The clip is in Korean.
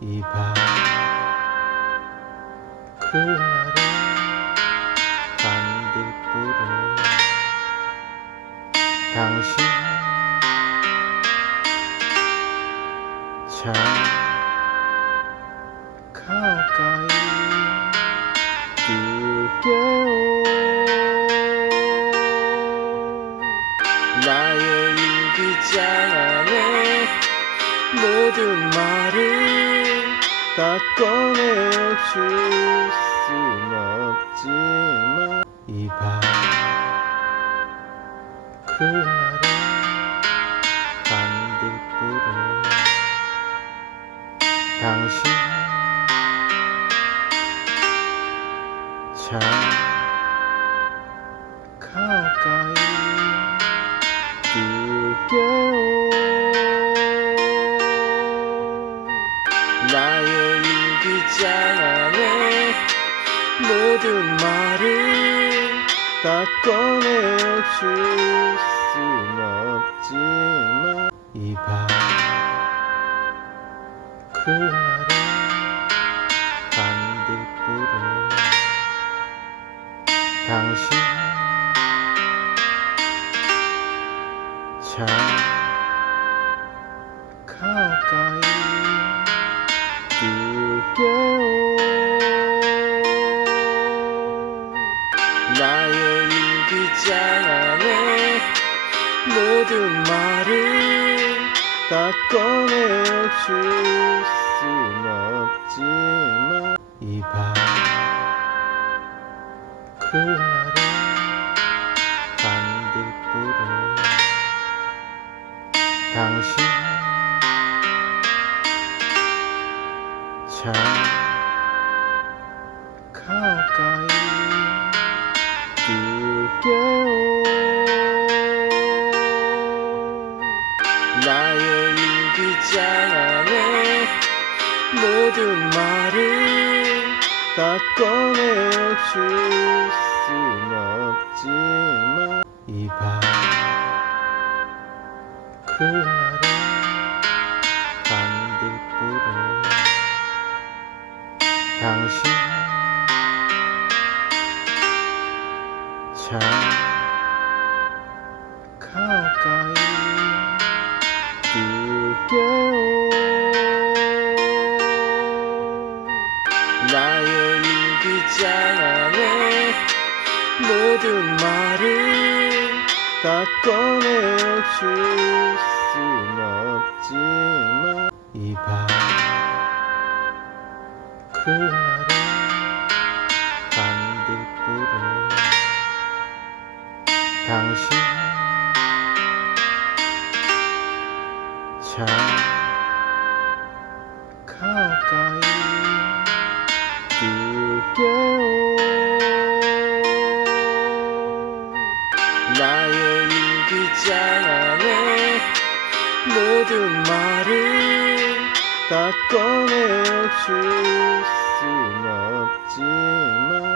이밤 그날의 반딧불을 당신 참 가까이 띄울게요 나의 일기장 안에 모든 말을 다 꺼내줄 순 없지만 이밤 그날의 반딧불을 당신 참 가까이 띄울게요. 나의 일기장 안에 모든 말을 다 꺼내줄 순 없지만 이밤 그날의 반딧불을 당신 참 장 안에 모든 말을 다 꺼내줄 순 없지만 이밤 그날의 반딧불을 당신 참 가까이 장 안에 모든 말을 다 꺼내줄 순 없지만 이밤 그날의 반딧불을 당신 참 일기장 안에 모든 말을 다 꺼내줄 순 없지만 이밤 그날의 반딧불을 당신 참가 나의 일기장 안에 모든 말을 다 꺼내줄 순 없지만